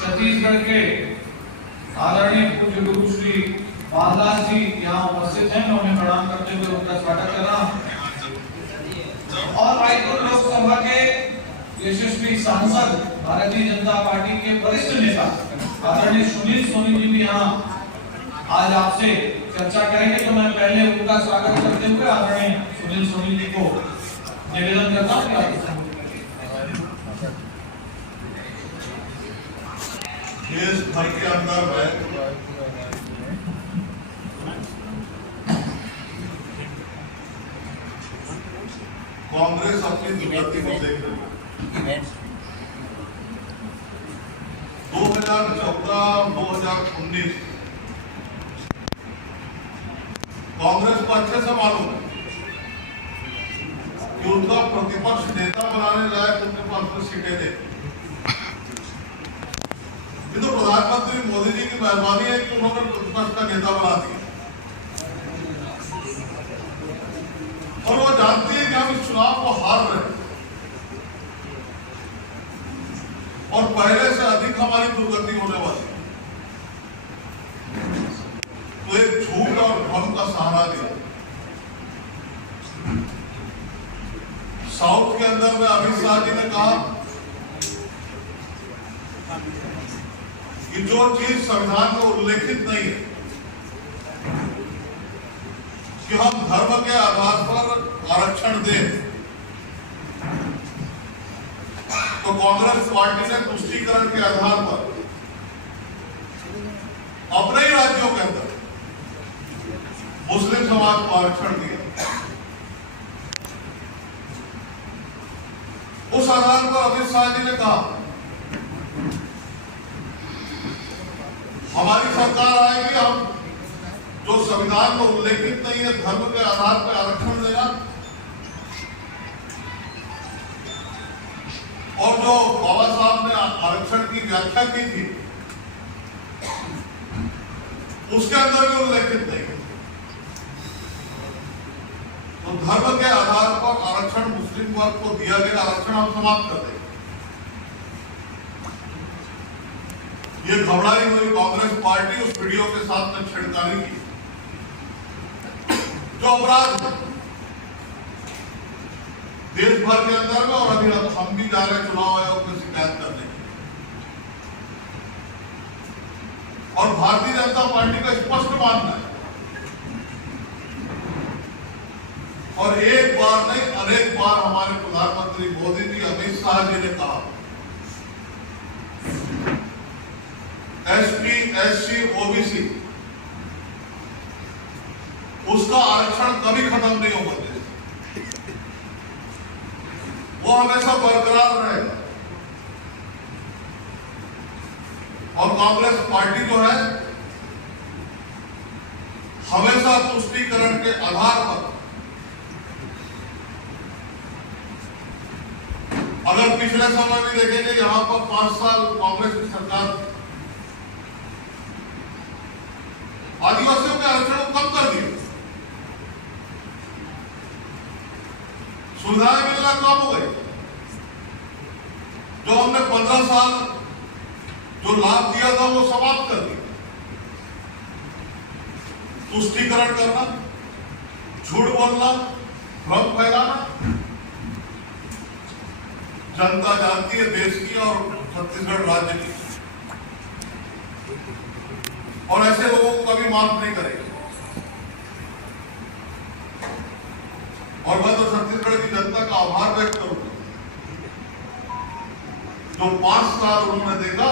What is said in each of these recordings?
छत्तीसगढ़ के आदरणीय पूज्य गुरु श्री बालदास जी यहाँ उपस्थित हैं। मैं उन्हें प्रणाम करते हुए उनका स्वागत कर रहा हूँ। और रायपुर लोकसभा के यशस्वी सांसद भारतीय जनता पार्टी के वरिष्ठ नेता आदरणीय सुनील सोनी जी भी यहाँ आज आपसे चर्चा करेंगे। तो मैं पहले उनका स्वागत करते हुए आदरणीय सुनील सोनी जी को निवेदन करता हूँ कि देश भर के अंदर कांग्रेस अपनी दुर्गति को देख रही है। 2014-2019 कांग्रेस को अच्छे से मालूम है कि उनका प्रतिपक्ष नेता बनाने लायक उनके पास कुछ सीटें नहीं। ये तो प्रधानमंत्री मोदी जी की मेहरबानी है कि उन्होंने प्रतिपक्ष का नेता बना दिया। और वो जानती है कि हम इस चुनाव को हार रहे हैं और पहले से अधिक हमारी दुर्गति होने वाली है। तो एक झूठ और भ्रम का सहारा दिया। साउथ के अंदर में अमित शाह जी ने कहा कि जो चीज संविधान में उल्लेखित नहीं है कि हम धर्म के आधार पर आरक्षण दें, तो कांग्रेस पार्टी ने तुष्टीकरण के आधार पर अपने ही राज्यों के अंदर मुस्लिम समाज को आरक्षण दिया। उस आधार पर अमित शाह जी ने कहा हमारी सरकार आएगी, हम जो संविधान में उल्लेखित नहीं है धर्म के आधार पर आरक्षण देना, और जो बाबा साहब ने आरक्षण की व्याख्या की थी उसके अंदर भी उल्लेखित नहीं है। तो धर्म के आधार पर आरक्षण मुस्लिम वर्ग को दिया गया आरक्षण हम समाप्त कर देंगे। ये घबराई हुई कांग्रेस पार्टी उस वीडियो के साथ में छेड़खानी की जो अपराध है देश भर के अंदर में। और अभी हम भी जा रहे हैं चुनाव आयोग में शिकायत करने की। और भारतीय जनता पार्टी का स्पष्ट मानना है और एक बार नहीं अनेक बार हमारे प्रधानमंत्री मोदी जी अमित शाह जी ने कहा एसटी, एससी, ओबीसी उसका आरक्षण कभी खत्म नहीं होगा। वो हमेशा बरकरार रहेगा। और कांग्रेस पार्टी जो है हमेशा तुष्टीकरण के आधार पर, अगर पिछले समय में देखेंगे यहां पर 5 साल कांग्रेस की सरकार आदिवासियों के आरक्षण को कम कर दिया, सुविधाएं मिलना कम हो गई। जो हमने 15 साल जो लाभ दिया था वो समाप्त कर दिया। तुष्टीकरण करना, झूठ बोलना, भ्रम फैलाना, जनता जानती है देश की और छत्तीसगढ़ राज्य की, और ऐसे लोगों को कभी माफ नहीं करेगी। और मैं तो छत्तीसगढ़ की जनता का आभार व्यक्त करूंगा जो 5 साल उन्होंने देखा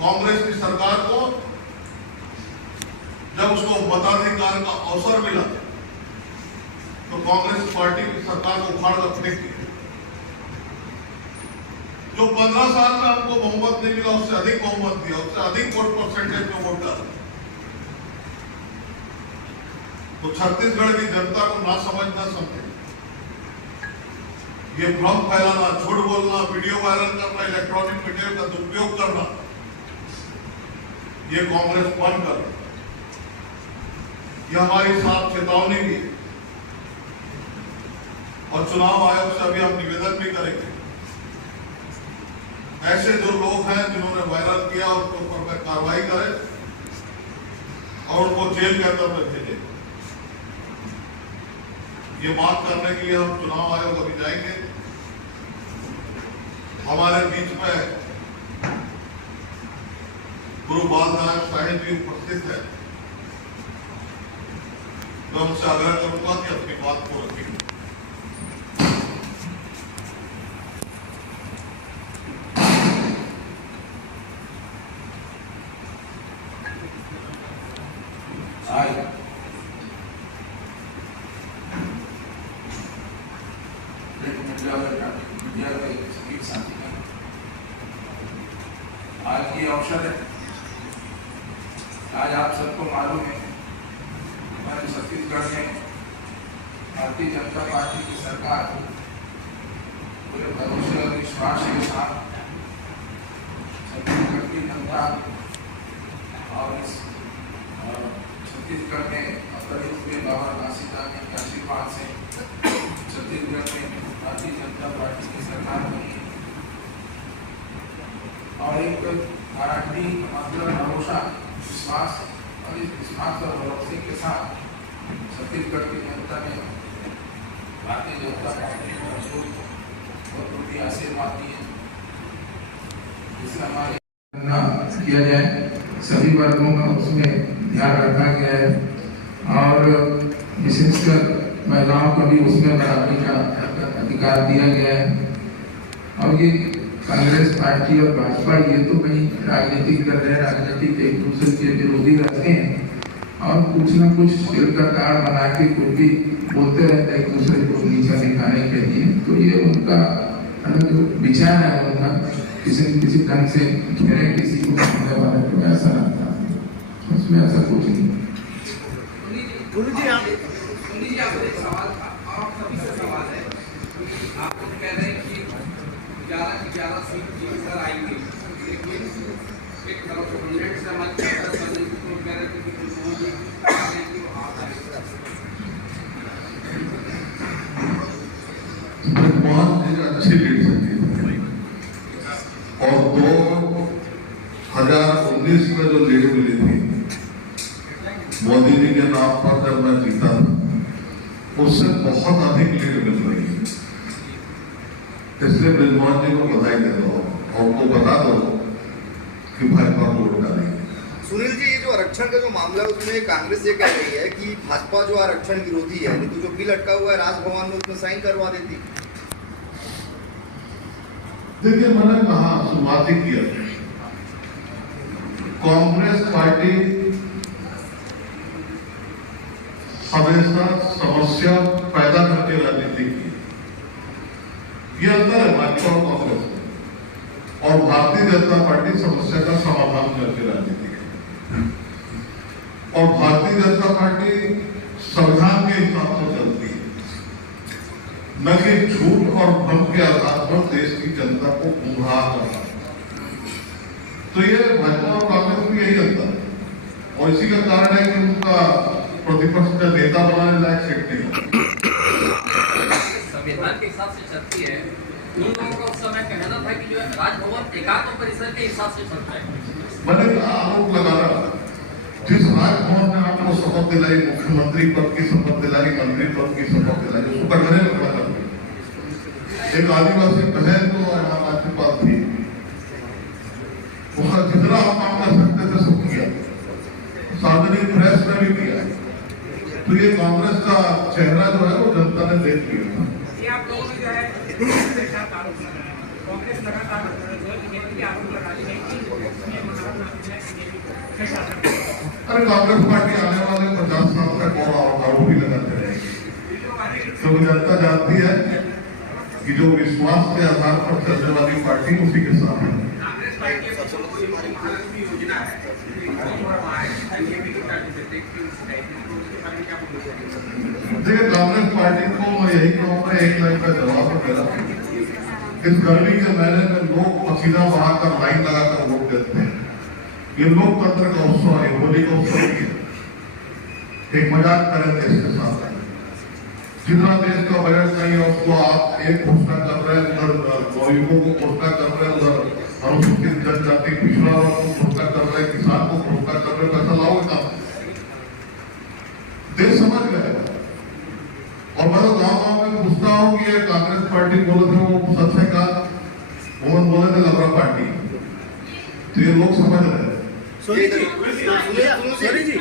कांग्रेस की सरकार को। जब उसको मताधिकार का अवसर मिला तो कांग्रेस पार्टी की सरकार को उखाड़ कर फेंक दिया। जो 15 साल में हमको बहुमत नहीं मिला उससे अधिक बहुमत दिया, उससे अधिक वोट परसेंटेज में वोट डाला। तो छत्तीसगढ़ की जनता को ना समझ ना समझे, ये भ्रम फैलाना, झूठ बोलना, वीडियो वायरल करना, इलेक्ट्रॉनिक मीडिया का दुरुपयोग करना, ये कांग्रेस बंद कर। ये हमारी साफ चेतावनी भी है और चुनाव आयोग से अभी हम निवेदन भी करेंगे ऐसे जो लोग हैं जिन्होंने वायरल किया उसके ऊपर में कार्रवाई करे और उनको जेल के अंदर में भेजे। ये बात करने के लिए हम चुनाव आयोग अभी जाएंगे। हमारे बीच में गुरु बाल नारायण साहिब जी उपस्थित है। मैं उनसे आग्रह करूंगा कि अपनी बात को रखें। आज ये अवसर है, आज आप सबको मालूम है हमारे छत्तीसगढ़ में भारतीय जनता पार्टी की सरकार पूरे भरोसे और विश्वास के साथ छत्तीसगढ़ की जनता और इस छत्तीसगढ़ में अवतरित हुए बाबा घासीदास जी के आशीर्वाद से छत्तीसगढ़ में भारतीय जनता पार्टी की सरकार बनी और एक गारंटी मतलब भरोसा विश्वास और इस विश्वास और भरोसे के साथ छत्तीसगढ़ की जनता ने भारतीय जनता पार्टी को बहुत बड़ी आशीर्वाद दिए, जिससे हमारे किया जाए सभी वर्गों का उसमें ध्यान रखा गया है और विशेषकर महिलाओं को भी उसमें बराबरी का अधिकार दिया गया है। और ये कांग्रेस पार्टी और भाजपा ये तो कहीं राजनीति कर रहे हैं, राजनीतिक एक दूसरे के विरोधी रहते हैं और कुछ न कुछ सिर का ताड़ बना के कुछ भी बोलते रहते हैं एक दूसरे को नीचा दिखाने के लिए। तो ये उनका जो विचार है उनका किसी न किसी ढंग से घेरे किसी को करने वाले तो ऐसा लगता है, उसमें ऐसा कुछ नहीं। गुरु जी आपको एक सवाल था, आप सभी से सवाल है, आप कह रहे हैं कि 11 सीट जीतकर आएंगे, लेकिन एक तरफ से 100 से हमारी 10% को कह रहे थे कि मोदी कि वो हाथ आएगा। बहुत अच्छी लीड थी और 2019 में जो लीड मिली थी मोदी जी के नाम पर जब मैं जीता था उससे बहुत अधिक लीड मिल रही है। इसलिए ब्रिजमोहन जी को बधाई दे दो और उनको बता दो कि भाजपा को वोट डालेंगे। सुनील जी, ये जो आरक्षण का जो मामला है उसमें कांग्रेस ये कह रही है कि भाजपा जो आरक्षण विरोधी है, नहीं तो जो बिल अटका हुआ है राजभवन में उसमें साइन करवा देती। देखिए, मैंने कहा शुरुआती किया कांग्रेस पार्टी हमेशा समस्या पैदा करके राजनीति की, ये अंतर है भाजपा और कांग्रेस में, और भारतीय जनता पार्टी समस्या का समाधान करके राजनीति की। और भारतीय जनता पार्टी संविधान के हिसाब से चलती है, न कि झूठ और भ्रम के आधार पर देश की जनता को गुमराह करना। तो ये भाजपा और कांग्रेस में यही अंतर है और इसी का कारण है कि उनका प्रतिपक्ष का नेता बनाने लायक सीट नहीं। संविधान के हिसाब से चलती है, उन लोगों का उस समय कहना था कि जो है राजभवन एकात्म परिसर के हिसाब से चलता है। मैंने आरोप लगाना, जिस राजभवन ने आपको शपथ दिलाई, मुख्यमंत्री पद की शपथ दिलाई, मंत्री पद की शपथ दिलाई, उसको कटघरे में खड़ा कर दिया। एक आदिवासी बहन तो यहाँ राज्यपाल थी, उसका जितना आप काम कर सकते थे सब किया, सार्वजनिक प्रेस में भी किया। तो ये कांग्रेस का चेहरा जो है वो जनता ने देख लिया। ये आप लोगों ने जो है कांग्रेस लगातार आरोप लगा रही है अरे कांग्रेस पार्टी आने वाले 50 साल तक और आरोप ही लगाते रहेगी, क्योंकि जनता जानती है कि जो विश्वास के आधार पर चलने वाली पार्टी उसी के साथ है। योजना है देखिए, कांग्रेस पार्टी को मैं यही कहूँगा, एक लाइन का जवाब मेरा, इस गर्मी के महीने में लोग पसीना बहाकर लाइन लगाकर वोट देते हैं। ये लोकतंत्र का उत्सव है, होली का उत्सव नहीं है। एक मजाक करें देश के साथ, जितना देश का बजट नहीं है उसको आप एक घोषणा कर रहे हैं, उधर गरीबों को घोषणा कर रहे हैं, उधर अनुसूचित जनजाति पिछड़ा वर्ग को धोखा कर रहे, किसान को धोखा कर रहे, पैसा लाओगे कहां से? देश समझ गए। और मैं तो गाँव में पूछता हूँ कि ये कांग्रेस पार्टी बोले थे वो सच है का? वो बोले थे लबरा पार्टी। तो ये लोग समझ रहे हैं। सोनी जी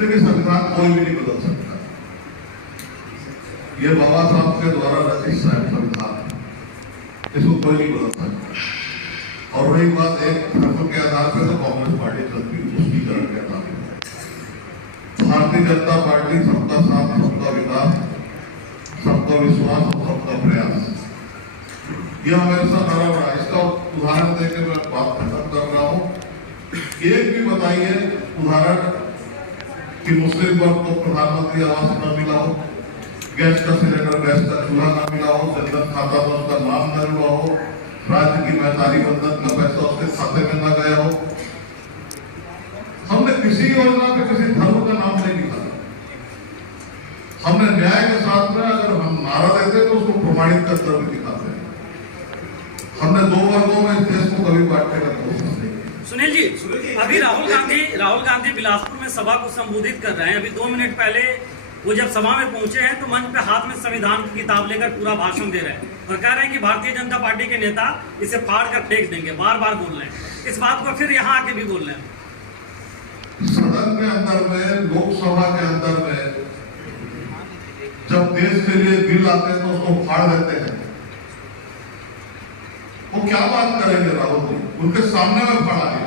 लेकिन संविधान कोई भी नहीं बदल सकता। ये बाबा साहब के द्वारा रचित संविधान है, इसको कोई नहीं बदल सकता। और रही बात एक धर्म के आधार पर, तो कांग्रेस पार्टी चलती है उसकी तरह के आधार पर। भारतीय जनता पार्टी सबका साथ, सबका विकास, सबका विश्वास और सबका प्रयास, यह हमेशा नारा रहा। इसका उदाहरण देकर मैं बात खत्म कर रहा हूँ। एक भी बताइए उदाहरण कि मुस्लिम वर्ग को प्रधानमंत्री आवास न मिला हो, गैस का सिलेंडर, गैस का चूल्हा न मिला हो, जनधन खाता में उसका नाम न हुआ हो, राज्य की महतारी बंधन का पैसा उसके खाते में न गया हो। हमने किसी योजना पे किसी धर्म का नाम नहीं लिखा। हमने न्याय के साथ में अगर हम नारा देते तो उसको प्रमाणित कर भी दिखाते हैं। हमने दो वर्गों में इस देश को कभी बांटने का कोशिश नहीं की। सुनील जी, अभी राहुल गांधी बिलासपुर में सभा को संबोधित कर रहे हैं। अभी 2 मिनट पहले वो जब सभा में पहुंचे हैं तो मंच पे हाथ में संविधान की किताब लेकर पूरा भाषण दे रहे हैं और कह रहे हैं कि भारतीय जनता पार्टी के नेता इसे फाड़ कर फेंक देंगे। बार बार बोल रहे हैं इस बात को, फिर यहाँ आके भी बोल रहे हैं। सदन के अंदर में, लोकसभा के अंदर में जब देश के लिए बिल आते हैं तो उसको फाड़ देते हैं। वो क्या बात करेंगे राहुल जी? उनके सामने में फाड़ा गया।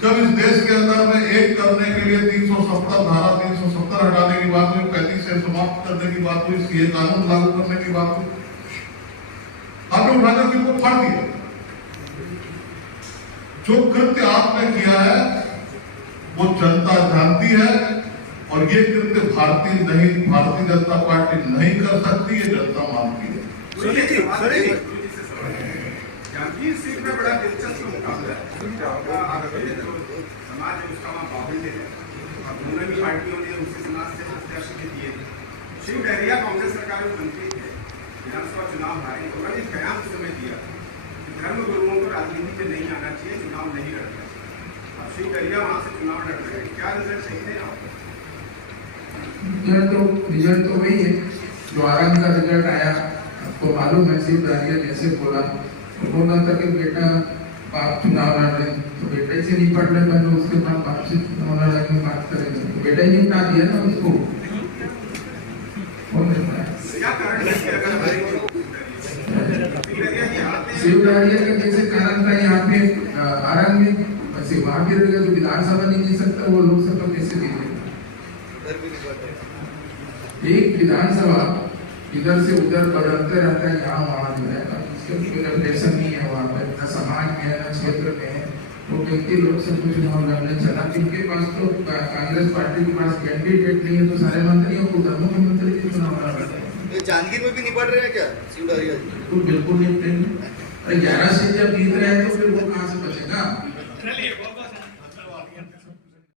जब इस देश के अंदर में एक करने के लिए 370 धारा 370 हटाने की बात हुई, 35 से समाप्त करने की बात हुई, सीए कानून लागू करने की बात हुई, आपने उठाकर बिल को फाड़ दिया। जो कृत्य आपने किया है वो जनता जानती है और ये कृत्य भारतीय जनता पार्टी नहीं कर सकती, ये जनता मानती है। जांजगीर सीट में बड़ा दिलचस्प मुकाबला है। समाज है उसका वहाँ बाहुल्य है और दोनों भी पार्टियों ने उसी समाज से प्रत्याशी दिए थे। शिव डहरिया कांग्रेस सरकार में मंत्री थे, विधानसभा चुनाव हारे, उन्होंने एक बयान उस समय दिया कि धर्म गुरुओं को राजनीति में नहीं आना चाहिए, चुनाव नहीं लड़ना चाहिए। अब शिव डहरिया वहाँ से चुनाव लड़ रहे हैं, क्या रिजल्ट चाहिए आपको? रिजल्ट तो वही है जो आरंग का रिजल्ट आया। आपको मालूम है शिव डहरिया जैसे बोला था कि बेटा बाप चुनाव लड़ रहे, तो बेटे से नहीं पढ़ रहे, मैंने उसके बाद बाप से चुनाव लड़ने की बात करेंगे तो बेटा ही निपटा दिया ना उसको। शिव डहरिया का जैसे कारण था यहाँ पे आरंग में, वैसे वहां भी रहेगा। जो विधानसभा नहीं दे सकता वो लोकसभा कैसे दे देगा? एक विधानसभा इधर से उधर बदलते रहता है, यहाँ वहाँ जो है रिप्रेजेंटेशन नहीं है वहाँ पर, न समाज में है न क्षेत्र में है। वो व्यक्ति लोग सब कुछ चुनाव लड़ने चला, जिनके पास तो कांग्रेस पार्टी के पास कैंडिडेट नहीं है तो सारे मंत्रियों को धर्मों के मंत्री के चुनाव लड़ रहे हैं। जांजगीर में भी निपट रहे हैं क्या शिव डहरिया जी? बिल्कुल निपटेंगे। अरे 11 सीट जब जीत रहे हैं तो फिर वो कहाँ से बचेगा? चलिए बहुत बहुत